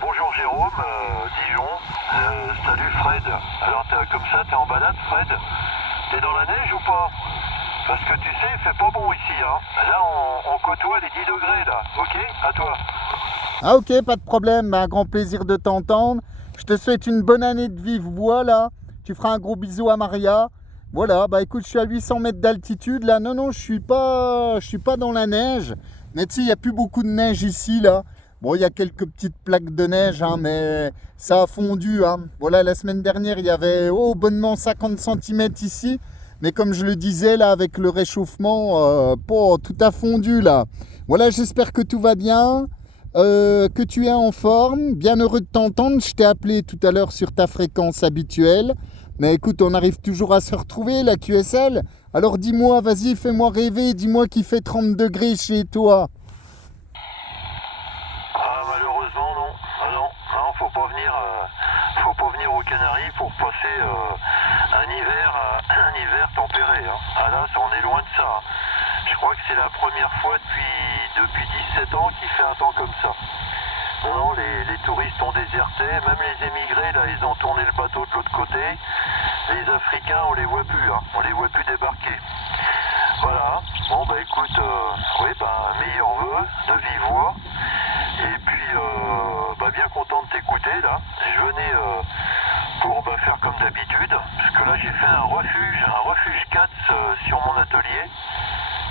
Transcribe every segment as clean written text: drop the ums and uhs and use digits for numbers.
Bonjour Jérôme, Dijon. Salut Fred. Alors comme ça, t'es en balade Fred? T'es dans la neige ou pas? Parce que tu sais, il fait pas bon ici, hein. Là, on côtoie les 10 degrés, là. Ok? À toi. Ah ok, pas de problème, un grand plaisir de t'entendre. Je te souhaite une bonne année de vive voix là. Tu feras un gros bisou à Maria. Voilà, bah écoute, je suis à 800 mètres d'altitude là. Non, je suis pas dans la neige. Mais tu sais, il n'y a plus beaucoup de neige ici là. Bon, il y a quelques petites plaques de neige, hein, mais ça a fondu, hein. Voilà, la semaine dernière, il y avait bonnement 50 centimètres ici. Mais comme je le disais là, avec le réchauffement, tout a fondu là. Voilà, j'espère que tout va bien. Que tu es en forme, bien heureux de t'entendre. Je t'ai appelé tout à l'heure sur ta fréquence habituelle. Mais écoute, on arrive toujours à se retrouver, la QSL. Alors dis-moi, vas-y, fais-moi rêver, dis-moi qu'il fait 30 degrés chez toi. Ah, malheureusement, non. Ah non, non, faut pas venir aux Canaries pour passer un hiver tempéré, hein. Ah là, on est loin de ça, hein. Je crois que c'est la première fois depuis 17 ans qu'il fait un temps comme ça. Non, non, les touristes ont déserté, même les émigrés, là, ils ont tourné le bateau de l'autre côté. Les Africains, on les voit plus, hein, on les voit plus débarquer. Voilà, bon bah écoute, meilleurs vœux, de vive voix. Et puis, bien content de t'écouter, là. Je venais pour faire comme d'habitude, parce que là j'ai fait un refuge CATS sur mon atelier.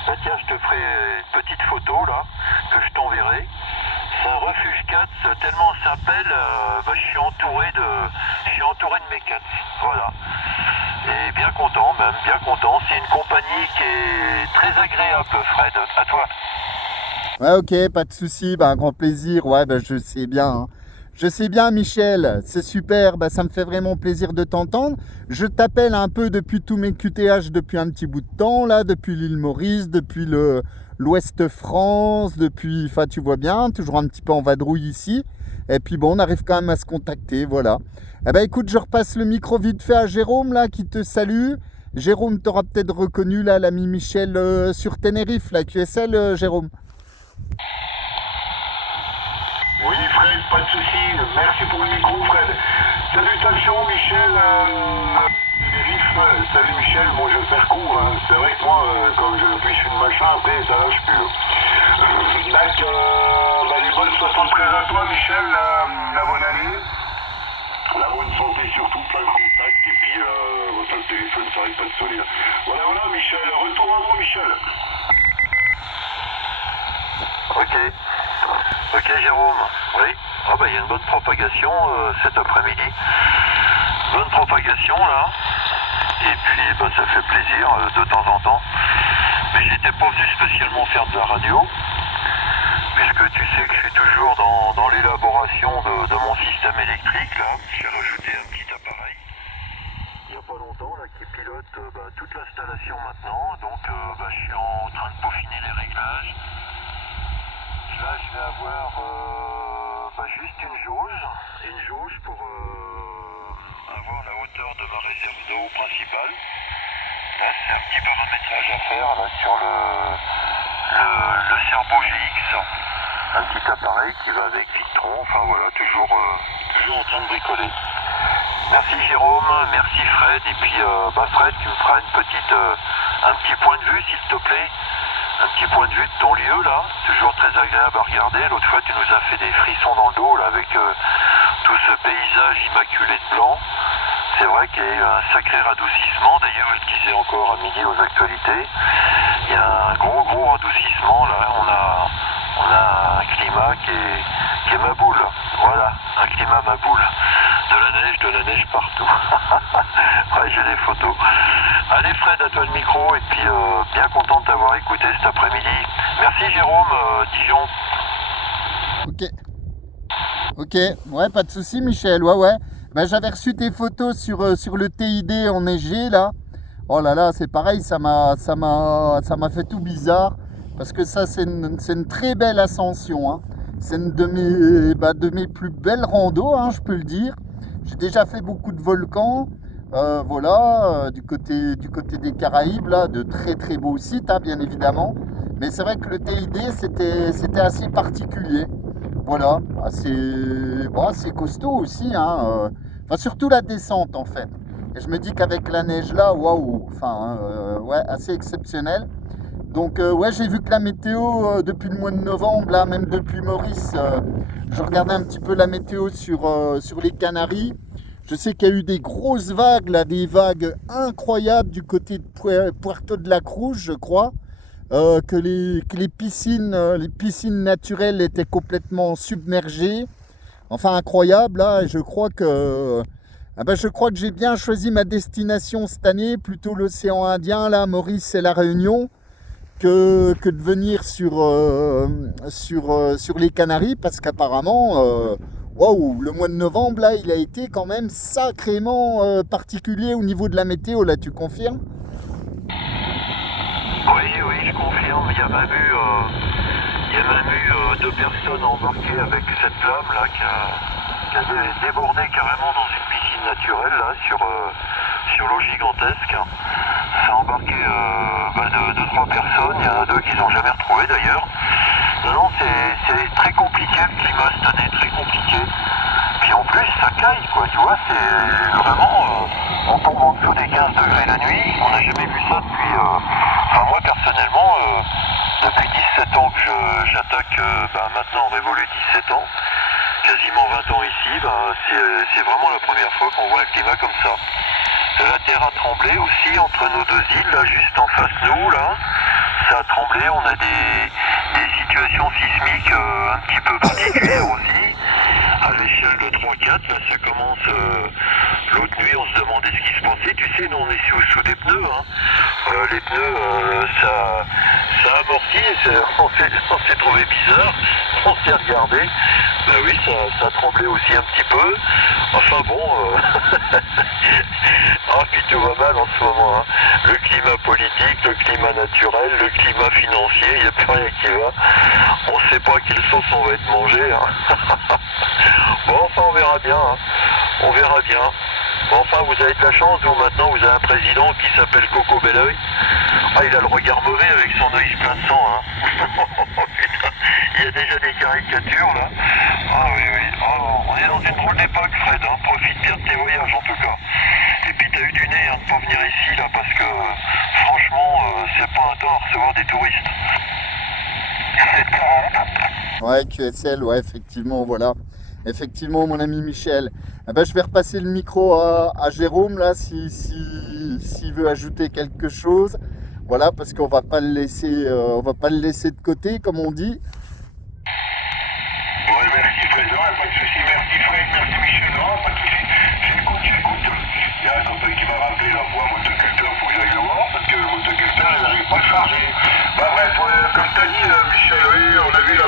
Bah tiens, je te ferai une petite photo là, que je t'enverrai. C'est un refuge CATS, tellement ça s'appelle, je suis entouré de mes cats. Voilà. Et bien content même, bien content. C'est une compagnie qui est très agréable, Fred. À toi. Ouais, ok, pas de souci, bah, un grand plaisir. Ouais, bah, je sais bien, hein. Je sais bien, Michel, c'est super, bah, ça me fait vraiment plaisir de t'entendre. Je t'appelle un peu depuis tous mes QTH depuis un petit bout de temps, là, depuis l'île Maurice, depuis l'Ouest France, enfin, tu vois bien, toujours un petit peu en vadrouille ici. Et puis bon, on arrive quand même à se contacter, voilà. Eh ben écoute, je repasse le micro vite fait à Jérôme, là, qui te salue. Jérôme, t'auras peut-être reconnu, là, l'ami Michel sur Tenerife, la QSL, Jérôme. Oui Fred, pas de souci. Merci pour le micro Fred. Salutations Michel. Salut Michel, bon je vais faire court, hein. C'est vrai que moi, comme je suis une machin, après ça lâche plus. Les bonnes 73 à toi Michel, la bonne année. La bonne santé surtout, plein de contacts, et puis votre téléphone, ça arrête pas de sonner. Voilà Michel, retour à vous Michel. Ok Jérôme, oui. Il y a une bonne propagation cet après-midi. Bonne propagation là. Et puis ça fait plaisir de temps en temps. Mais j'étais pas venu spécialement faire de la radio, puisque tu sais que je suis toujours dans l'élaboration de mon système électrique là. J'ai rajouté un petit appareil il n'y a pas longtemps là qui pilote toute l'installation maintenant. Donc je suis en train de peaufiner les réglages. Là, je vais avoir juste une jauge pour avoir la hauteur de ma réserve d'eau principale. Là, c'est un petit paramétrage à faire là, sur le Serbo GX. Un petit appareil qui va avec Victron. Enfin voilà, toujours en train de bricoler. Merci Jérôme, merci Fred. Et puis Fred, tu me feras un petit point de vue s'il te plaît. Un petit point de vue de ton lieu là, toujours très agréable à regarder. L'autre fois tu nous as fait des frissons dans le dos là avec tout ce paysage immaculé de blanc. C'est vrai qu'il y a eu un sacré radoucissement. D'ailleurs je le disais encore à midi aux actualités. Il y a un gros radoucissement là. On a un climat qui est ma boule. Voilà, un climat ma boule. De la neige partout. Ouais, j'ai des photos. Allez Fred, à toi le micro, et puis bien content de t'avoir écouté cet après-midi. Merci Jérôme, Dijon. Ok, ouais, pas de souci Michel, ouais. J'avais reçu tes photos sur le TID enneigé là. Oh là là, c'est pareil, ça m'a fait tout bizarre. Parce que ça, c'est une très belle ascension, hein. C'est une de mes plus belles randos, hein, je peux le dire. J'ai déjà fait beaucoup de volcans, du côté des Caraïbes, là, de très très beaux sites, hein, bien évidemment. Mais c'est vrai que le TID, c'était assez particulier. voilà, c'est costaud aussi, hein. Enfin, surtout la descente en fait. Et je me dis qu'avec la neige là, waouh, enfin, ouais, assez exceptionnel. Donc, ouais, j'ai vu que la météo depuis le mois de novembre, là, même depuis Maurice, je regardais un petit peu la météo sur les Canaries. Je sais qu'il y a eu des grosses vagues, là, des vagues incroyables du côté de Puerto de la Cruz, je crois. Que les piscines naturelles étaient complètement submergées. Enfin, incroyable, là, et je crois que j'ai bien choisi ma destination cette année, plutôt l'océan Indien, là, Maurice et la Réunion, que de venir sur les Canaries, parce qu'apparemment, waouh, le mois de novembre, là, il a été quand même sacrément particulier au niveau de la météo, là, tu confirmes? Oui, je confirme. Il y a même eu 2 personnes embarquées avec cette flamme là qui a débordé carrément dans une piscine naturelle là sur l'eau gigantesque. Ça a embarqué 2-3 personnes. Il y en a 2 qui ne sont jamais retrouvées d'ailleurs. Non, c'est très compliqué le climat cette année, très compliqué. Puis en plus ça caille quoi, tu vois, c'est vraiment on tombe en dessous des 15 degrés la nuit. On n'a jamais vu ça depuis. Enfin moi personnellement, depuis 17 ans que j'attaque, maintenant on révolue 17 ans, quasiment 20 ans ici, c'est vraiment la première fois qu'on voit un climat comme ça. La terre a tremblé aussi entre nos 2 îles, là juste en face de nous, là. Ça a tremblé, on a des situations sismiques un petit peu particulières aussi. À l'échelle de 3-4, là ça commence, l'autre nuit on se demandait ce qui se passait, tu sais, nous on est sous des pneus, hein. Les pneus, ça amortit, on s'est trouvé bizarre, on s'est regardé, ben oui, ça a tremblé aussi un petit peu, enfin bon, puis tout va mal en ce moment, hein. Le climat politique, le climat naturel, le climat financier, il n'y a plus rien qui va, on ne sait pas à quelle sauce on va être mangé, hein. Bon, enfin, on verra bien, hein. On verra bien. Bon, enfin, vous avez de la chance, vous, maintenant, vous avez un président qui s'appelle Coco Belleuil. Ah, il a le regard mauvais avec son œil plein de sang, hein. Putain, il y a déjà des caricatures, là. Ah oui. Oh, on est dans une drôle d'époque, Fred, hein. Profite bien de tes voyages, en tout cas. Et puis, t'as eu du nez, hein, de pas venir ici, là, parce que, franchement, c'est pas un tort à recevoir des touristes. Ouais, QSL, ouais, effectivement, voilà. Effectivement, mon ami Michel. Je vais repasser le micro à Jérôme, là, s'il veut ajouter quelque chose. Voilà, parce qu'on va pas le laisser de côté, comme on dit. Ouais, merci Fred, non, pas de soucis, merci Fred, merci Michel, non, pas de soucis. J'écoute. Il y a un copain qui m'a rappelé là pour un motoculteur, faut que j'aille le voir, parce que le motoculteur, il n'arrive pas à le charger. Bref, comme tu as dit, Michel, oui, on a vu la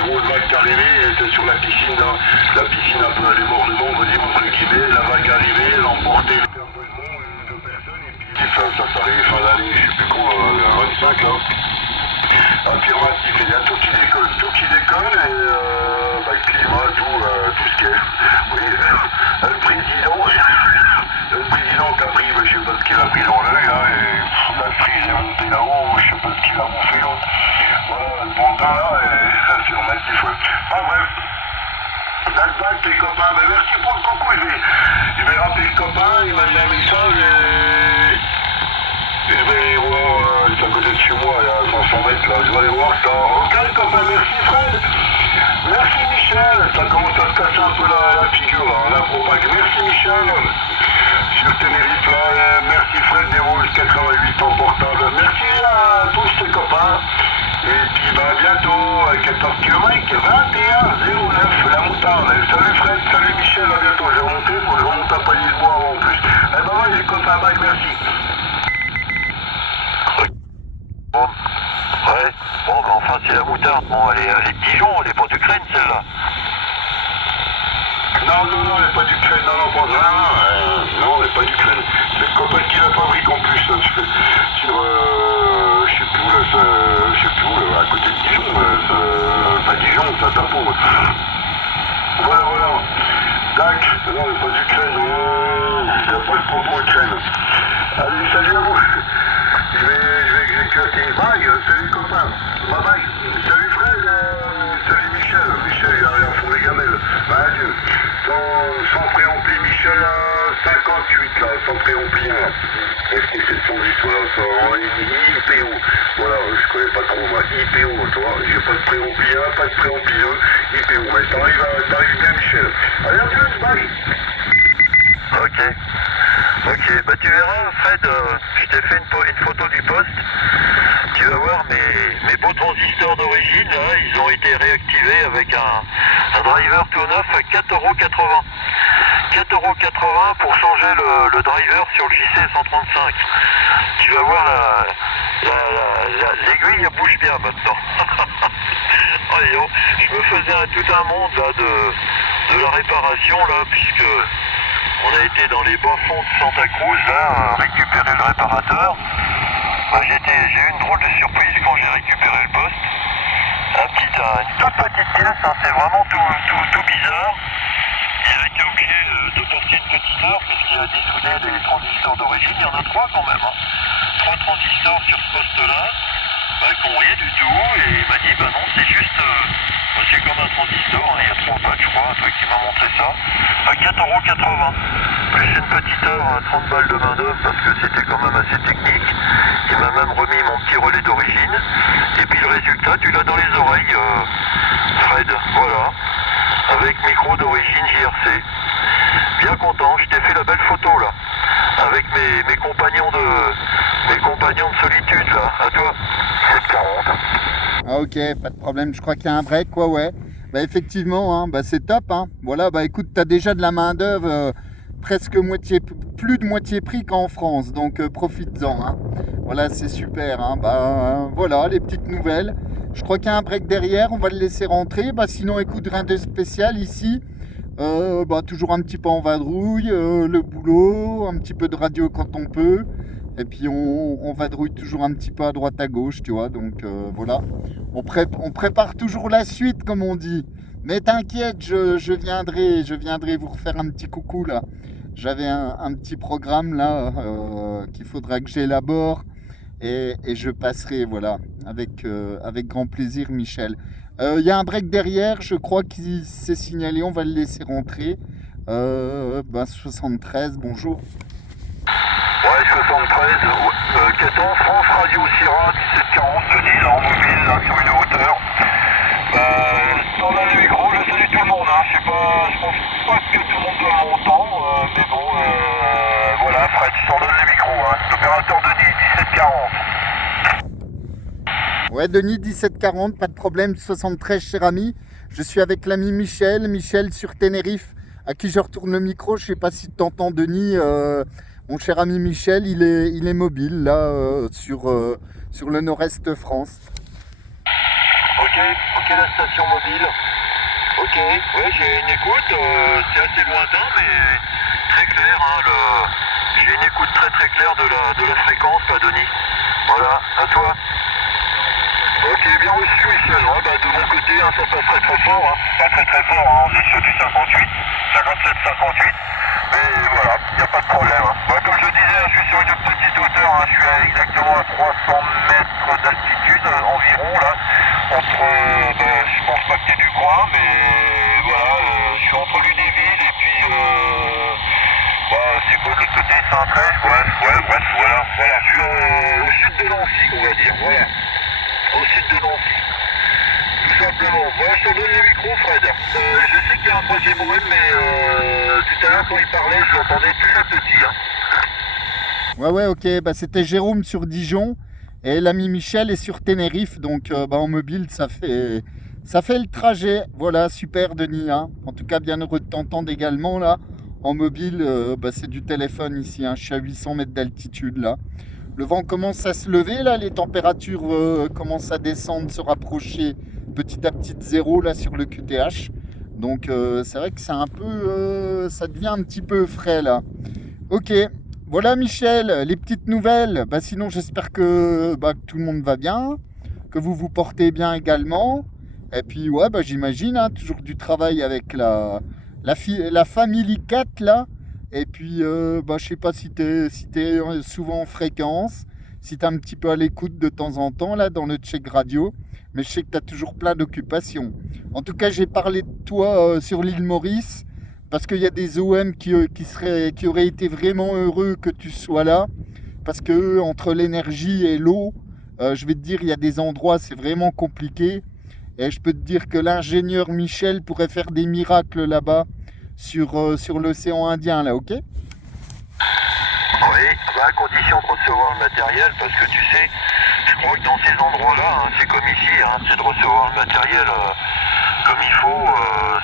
grosse vague qui est arrivée, elle était sur la piscine un peu à débordement, on va dire entre guillemets, la vague est arrivée, elle a emporté un peu de monde, 2 personnes, et puis ça s'arrive fin d'année, je sais plus quoi, 25 là. Affirmatif, il y a tout qui déconne, et le climat, tout ce qui est. Oui, le président qui a pris, je sais pas ce qu'il a pris dans l'œil, hein, et la frise est montée là-haut, je sais pas ce qu'il a bouffé l'autre. Voilà, le pantin là, et affirmatif, ouais. Enfin bref. Dac, les copains, merci pour le coucou, je vais rappeler le copain, il m'a mis un message, et je vais aller voir, c'est à côté de chez moi, il y a 500 mètres là, je vais aller voir ça. Ok les copains, merci Fred, merci Michel, ça commence à se casser un peu la figure, hein, la propagande. Merci Michel, sur Tenerife là, merci Fred des Rouges 88 en portable, merci à tous les copains, et puis à bientôt avec un Torture Mike 2109, la moutarde. Salut Fred, salut Michel, à bientôt, j'ai remonté, faut que je remonte à Palais-de-Bois avant en plus. Bye les copains, bye, merci. Ouais, bon, enfin c'est la moutarde, bon, elle est de Dijon, elle est pas d'Ukraine celle-là. Non, elle n'est pas d'Ukraine, non, non, elle n'est pas d'Ukraine. C'est le copain qui la fabrique en plus, là, je sais plus où, là, à côté de Dijon, pas Dijon, ça tape. Voilà. Tac, non, elle n'est pas d'Ukraine, il n'y a pas de propos Ukraine. Allez, salut à vous. Je vais exécuter. Bye, salut copain. Bye. Salut Fred, salut Michel. schön. Also natürlich, bye. Ok, bah tu verras Fred, je t'ai fait une photo du poste. Tu vas voir mes beaux transistors d'origine, là, ils ont été réactivés avec un driver tout neuf à 4,80 €. 4,80 € pour changer le driver sur le JC135. Tu vas voir l'aiguille elle bouge bien maintenant. Voyons, je me faisais tout un monde là de la réparation là, puisque on a été dans les bas-fonds de Santa Cruz là, à récupérer le réparateur. Bah, j'ai eu une drôle de surprise quand j'ai récupéré le poste. Une toute petite pièce, hein, c'est vraiment tout bizarre. Il a été obligé de passer une petite heure parce qu'il a dessoudé les transistors d'origine. Il y en a 3 quand même. 3 transistors sur ce poste-là, qui n'ont rien du tout. Et il m'a dit, bah non, c'est juste, c'est comme un transistor. Hein, il y a 3 pattes, je crois, un truc qui m'a montré ça. À 4,80 €. Plus une petite heure à 30 balles de main d'œuvre parce que c'était quand même assez technique. Il m'a même remis mon petit relais d'origine. Et puis le résultat, tu l'as dans les oreilles, Fred. Voilà. Avec micro d'origine JRC. Bien content, je t'ai fait la belle photo là. Avec mes compagnons de solitude là. À toi. 740. Ah ok, pas de problème, je crois qu'il y a un break, quoi, ouais. Bah effectivement, hein, bah c'est top, hein. Voilà, bah écoute, t'as déjà de la main d'œuvre presque plus de moitié prix qu'en France, donc profites-en, hein. Voilà, c'est super, hein. Bah voilà, les petites nouvelles. Je crois qu'il y a un break derrière, on va le laisser rentrer. Bah sinon, écoute, rien de spécial ici. Bah toujours un petit peu en vadrouille, le boulot, un petit peu de radio quand on peut. Et puis on vadrouille toujours un petit peu à droite à gauche, tu vois. Donc voilà, on prépare toujours la suite, comme on dit. Mais t'inquiète, je viendrai vous refaire un petit coucou là. J'avais un petit programme là qu'il faudra que j'élabore et je passerai, voilà, avec grand plaisir, Michel. Il y a un break derrière, je crois qu'il s'est signalé, on va le laisser rentrer. 73, bonjour. Ouais, 73, Caton, France Radio Syrah, 1740, Denis, là, en mobile, là, sur une hauteur. Sans le micro, je salue tout le monde, hein. Je pense pas que tout le monde doit m'entendre, mais bon, voilà, Fred, je t'en donne le micro, hein. L'opérateur Denis, 1740. Ouais, Denis, 1740, pas de problème, 73, cher ami. Je suis avec l'ami Michel sur Tenerife, à qui je retourne le micro. Je sais pas si tu t'entends, Denis. Mon cher ami Michel, il est mobile là sur le nord-est France. Ok, la station mobile. Ok, ouais, j'ai une écoute, c'est assez lointain, mais très clair. Hein, j'ai une écoute très claire de la fréquence, là, Denis. Voilà, à toi. Ok, bien reçu, Michel. Ouais, de mon côté, hein, ça passe très fort. Hein. Pas très fort, hein. On est sur du 57, 58. Mais voilà, il n'y a pas de problème. Hein. Comme je disais, je suis sur une petite hauteur. Hein. Je suis exactement à 300 mètres d'altitude environ. Là, je pense pas que tu aies du coin, mais voilà, je suis entre Lunéville et puis... c'est quoi l'autre côté, Saint-Trais? Ouais, bref, voilà. Je suis au sud de Nancy, on va dire. Voilà. Au sud de Nancy. Tout simplement. Voilà, je te donne le micro, Fred. Je sais qu'il y a un troisième bruit, mais tout à l'heure, quand il parlait, je l'entendais très petit. Hein. Ouais, ok. C'était Jérôme sur Dijon et l'ami Michel est sur Tenerife. Donc, en mobile, ça fait le trajet. Voilà, super, Denis. Hein. En tout cas, bien heureux de t'entendre également, là. En mobile, c'est du téléphone ici. Hein. Je suis à 800 mètres d'altitude, là. Le vent commence à se lever, là. Les températures commencent à descendre, se rapprocher petit à petit de zéro, là, sur le QTH. Donc, c'est vrai que c'est un peu... ça devient un petit peu frais, là. Ok. Voilà, Michel, les petites nouvelles. Sinon, j'espère que tout le monde va bien, que vous vous portez bien également. Et puis, ouais, j'imagine, hein, toujours du travail avec la Family 4, là. Et puis, je sais pas si t'es souvent en fréquence, si t'es un petit peu à l'écoute de temps en temps, là, dans le Tchèque Radio. Mais je sais que t'as toujours plein d'occupations. En tout cas, j'ai parlé de toi sur l'île Maurice, parce qu'il y a des OM qui auraient été vraiment heureux que tu sois là. Parce que entre l'énergie et l'eau, je vais te dire, il y a des endroits, c'est vraiment compliqué. Et je peux te dire que l'ingénieur Michel pourrait faire des miracles là-bas sur l'océan Indien, là, ok? Oui, à condition de recevoir le matériel, parce que tu sais, je crois que dans ces endroits-là, hein, c'est comme ici, hein, c'est de recevoir le matériel comme il faut,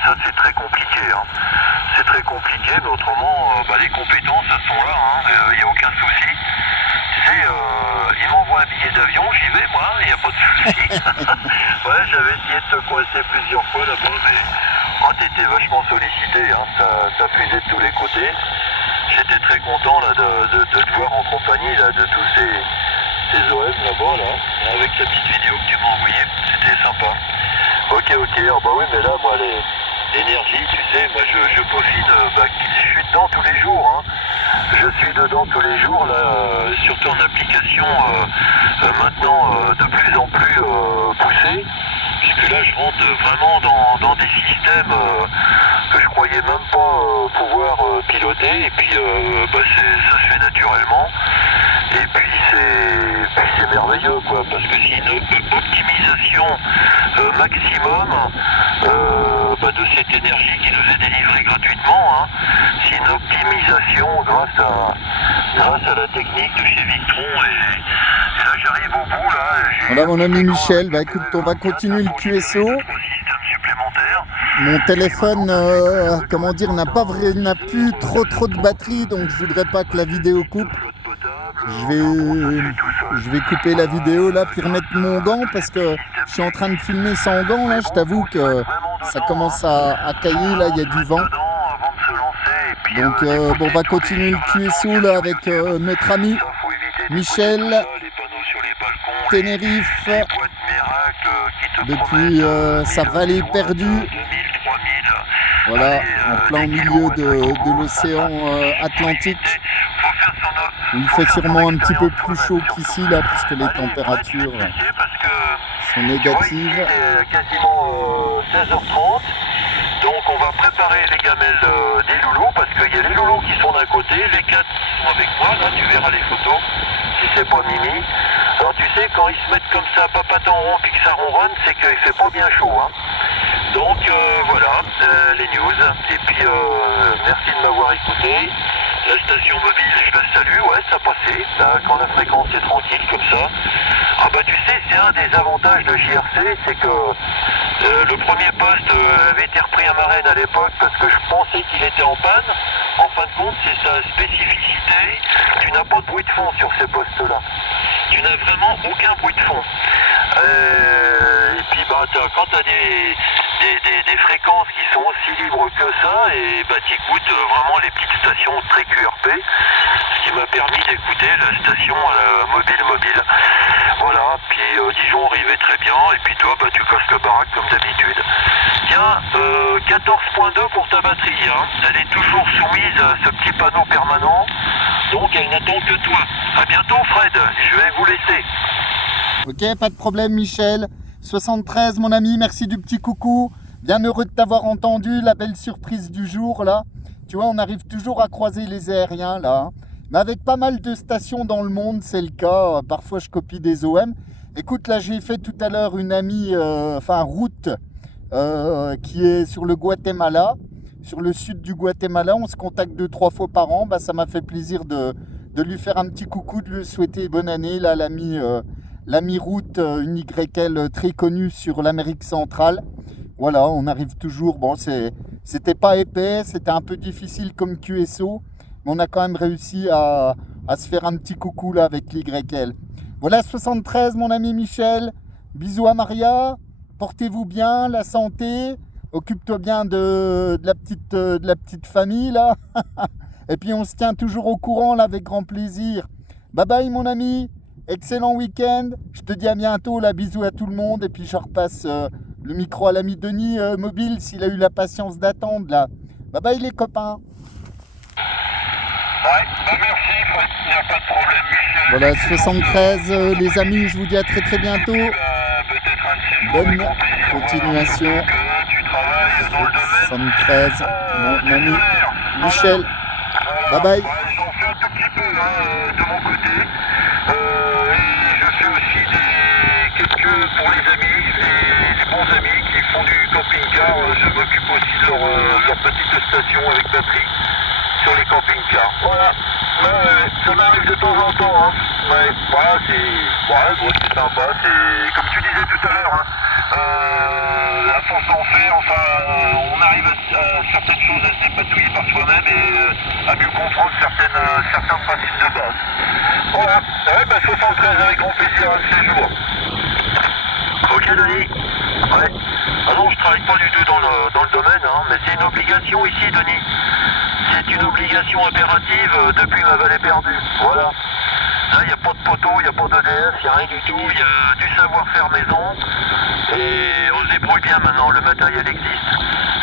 ça c'est très compliqué. Hein. C'est très compliqué, mais autrement, les compétences, elles sont là, il n'y a aucun souci. Tu sais, il m'envoie un billet d'avion, j'y vais, moi, il n'y a pas de souci. Ouais, j'avais essayé de te coincer plusieurs fois là-bas, mais t'étais vachement sollicité, hein, ça fusait de tous les côtés. J'étais très content là, de te voir en compagnie là, de tous ces OM là-bas, là, avec la petite vidéo que tu m'as envoyée, c'était sympa. Ok, oui, mais là, moi, l'énergie, tu sais, moi, je peaufine, je suis dedans tous les jours, hein. Je suis dedans tous les jours, là, surtout en application, maintenant, de plus en plus poussée, puisque là, je rentre vraiment dans des systèmes que je croyais même pas pouvoir piloter, et puis, ça se fait naturellement. Et puis c'est merveilleux, quoi, parce que c'est une optimisation maximum de cette énergie qui nous est délivrée gratuitement. Hein. C'est une optimisation grâce à la technique de chez Victron. Et là, j'arrive au bout. Là, voilà mon ami Michel, écoute, on va continuer le QSO. Mon téléphone, n'a plus trop de batterie, donc je voudrais pas que la vidéo coupe. Je vais couper la vidéo là, puis remettre mon gant parce que je suis en train de filmer sans gant là. Je t'avoue que ça commence à cailler là, il y a du vent. Donc on va continuer le QSO là avec notre ami Michel, Tenerife, depuis sa vallée perdue. Voilà, en plein milieu de l'océan Atlantique. Il fait sûrement un petit peu plus chaud qu'ici là, puisque les températures sont négatives. Il est quasiment 16h30. Donc on va préparer les gamelles des loulous, parce qu'il y a les loulous qui sont d'un côté, les 4 qui sont avec moi, là tu verras les photos, si c'est pas Mimi. Alors tu sais, quand ils se mettent comme ça, papater en rond, puis que ça ronronne, c'est qu'il fait pas bien chaud. Hein. Donc voilà, les news. Et puis merci de m'avoir écouté. La station mobile, je la salue, ouais, ça passait. Là, quand la fréquence est tranquille comme ça. Ah bah tu sais, c'est un des avantages de JRC, c'est que le premier poste avait été repris à Marraine à l'époque parce que je pensais qu'il était en panne. En fin de compte, c'est sa spécificité. Tu n'as pas de bruit de fond sur ces postes-là. Tu n'as vraiment aucun bruit de fond. Et puis quand tu as des fréquences qui sont aussi libres que ça, et tu écoutes vraiment les petites stations très QRP, ce qui m'a permis d'écouter la station mobile. Voilà, puis Dijon arrivait très bien, et puis toi tu casses le baraque comme d'habitude. Tiens, 14.2 pour ta batterie, hein. Elle est toujours soumise à ce petit panneau permanent, donc elle n'attend que toi. À bientôt Fred, je vais vous laisser. Ok, pas de problème Michel. 73 mon ami, merci du petit coucou. Bien heureux de t'avoir entendu, la belle surprise du jour là. Tu vois, on arrive toujours à croiser les aériens là. Mais avec pas mal de stations dans le monde, c'est le cas. Parfois je copie des OM. Écoute, là j'ai fait tout à l'heure une route qui est sur le Guatemala, sur le sud du Guatemala. On se contacte 2-3 fois par an. Ça m'a fait plaisir de lui faire un petit coucou, de lui souhaiter bonne année. Là, l'ami route, une YL très connue sur l'Amérique centrale. Voilà, on arrive toujours. Bon, c'était pas épais, c'était un peu difficile comme QSO, mais on a quand même réussi à se faire un petit coucou là avec l'YL. Voilà, 73 mon ami Michel. Bisous à Maria. Portez-vous bien, la santé. Occupe-toi bien de la petite famille là. Et puis on se tient toujours au courant là avec grand plaisir. Bye bye mon ami. Excellent week-end. Je te dis à bientôt là. Bisous à tout le monde. Et puis je repasse le micro à l'ami Denis mobile s'il a eu la patience d'attendre là. Bye bye les copains. Ouais, merci, il n'y a pas de problème, Michel. Voilà, 73 les amis, je vous dis à très très bientôt. Peut-être un de ces jours, Bonne avec plaisir, continuation. que tu travailles dans le domaine 73, mon ami Michel. Bye bye. Ouais, j'en fais un tout petit peu de mon côté. Et je fais aussi quelques pour les amis, les bons amis qui font du camping-car, je m'occupe aussi de leur petite station avec batterie sur les camping-cars. Voilà, ça m'arrive de temps en temps. Hein. Ouais, voilà, c'est sympa. C'est comme tu disais tout à l'heure. Hein, à force d'en faire, enfin, on arrive à certaines choses à s'épatouiller par soi-même et à mieux comprendre certains principes de base. Voilà, ouais, 73 avec grand plaisir à ces jours. Ok Denis. Ouais. Ah non, je travaille pas du tout dans le domaine, hein, mais c'est une obligation ici, Denis. C'est une obligation impérative depuis ma vallée perdue. Voilà. Là, il n'y a pas de poteau, il n'y a pas d'EDF, il n'y a rien du tout. Il y a du savoir-faire maison. Et on se débrouille bien maintenant, le matériel existe.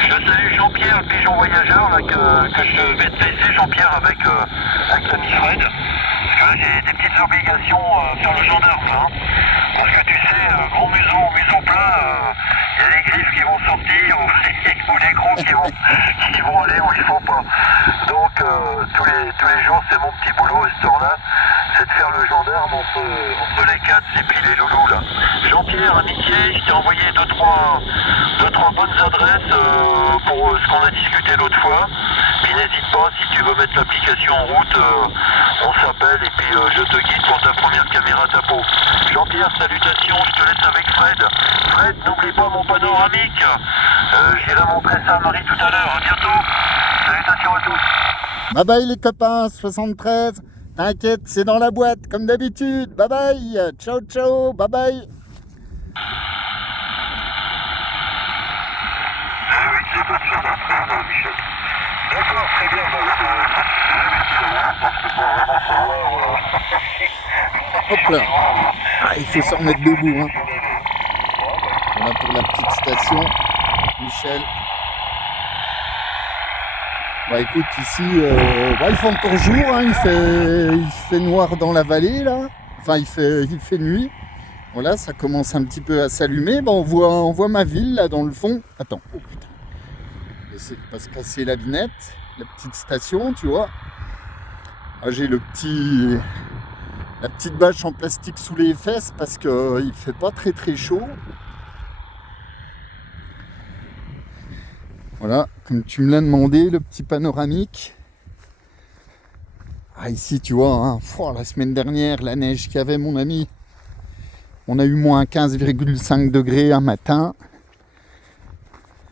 Je salue Jean-Pierre, pigeon voyageur, là, que je vais te laisser, Jean-Pierre, avec l'ami Fred. Parce que là, j'ai des petites obligations sur le gendarme, là. Hein. Parce que tu sais, gros museau plein, il y a les griffes qui vont sortir ou les crocs qui vont aller où il faut pas. Donc tous les jours, c'est mon petit boulot à ce temps-là, c'est de faire le gendarme entre les cats et puis les loulous là. Jean-Pierre, amitié, je t'ai envoyé deux, trois bonnes adresses pour ce qu'on a discuté l'autre fois. Puis n'hésite pas, si tu veux mettre l'application en route, on s'appelle et puis je te guide pour ta première caméra tapo. Jean-Pierre, salutations, je te laisse avec Fred. Fred, n'oublie pas mon panoramique. J'irai montrer ça à Marie tout à l'heure. À bientôt. Salutations à tous. Bye bye les copains, 73. T'inquiète, c'est dans la boîte, comme d'habitude. Bye bye. Ciao, ciao. Bye bye. Eh oui, c'est comme ça, Michel. D'accord, très bien. Hop là. Ah, il faut s'en remettre debout. Hein. Voilà pour la petite station. Michel. Bah écoute, ici, il fait encore jour, hein, il fait noir dans la vallée, là. Enfin, il fait nuit. Voilà, ça commence un petit peu à s'allumer. Bah, on voit ma ville, là, dans le fond. Attends, oh putain. J'essaie de pas se casser la binette. La petite station, tu vois. Ah, j'ai la petite bâche en plastique sous les fesses parce qu'il fait pas très très chaud. Voilà, comme tu me l'as demandé, le petit panoramique. Ah, ici, tu vois, hein, la semaine dernière, la neige qu'il y avait, mon ami. On a eu moins 15,5 degrés un matin.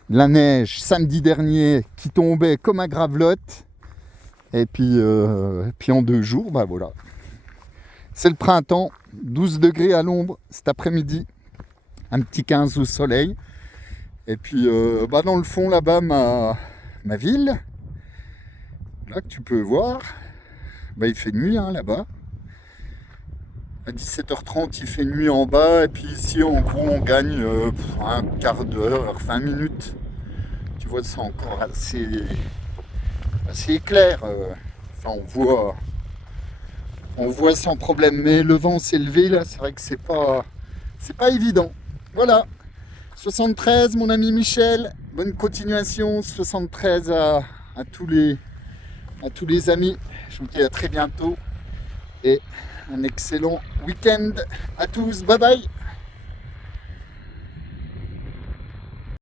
La neige, samedi dernier, qui tombait comme à gravelotte. Et puis en 2 jours, bah voilà. C'est le printemps, 12 degrés à l'ombre cet après-midi. Un petit 15 au soleil. Et puis dans le fond là-bas, ma ville, là que tu peux voir, il fait nuit hein, là-bas. À 17h30 il fait nuit en bas et puis ici en gros on gagne un quart d'heure, 20 minutes. Tu vois c'est encore assez clair. Enfin on voit sans problème, mais le vent s'est levé là, c'est vrai que c'est pas évident. Voilà. 73, mon ami Michel, bonne continuation, 73 à tous les amis, je vous dis à très bientôt et un excellent week-end à tous, bye bye.